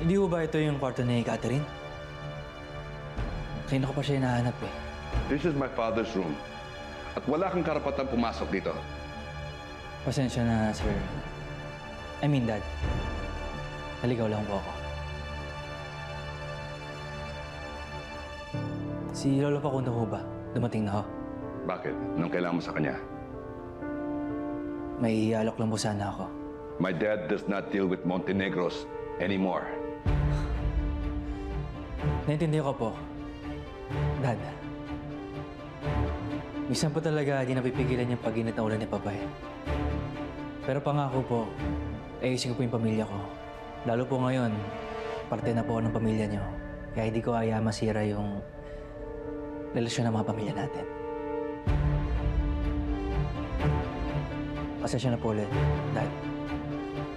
Hindi ho ba ito yung kwarto ni Catherine? Kanina ko pa siya hinahanap eh. This is my father's room. At wala kang karapatan pumasok dito. Pasensya na, sir. I mean, Dad. Naligaw lang po ako. Si Lolo Facundo ho ba? Dumating na ho. Bakit? Anong kailangan mo sa kanya? May ialok lang po sana ako. My dad does not deal with Montenegros anymore. Naintindihan ko po. Dad. Minsan po talaga di napipigilan yung pag-init na ulan ni Papa eh. Pero pangako po, ayusin ko po yung pamilya ko. Lalo po ngayon, parte na po ako ng pamilya niyo. Kaya hindi ko kaya masira yung relasyon ng mga pamilya natin. Pasensya na po ulit, Dad.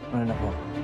Ano na po ako.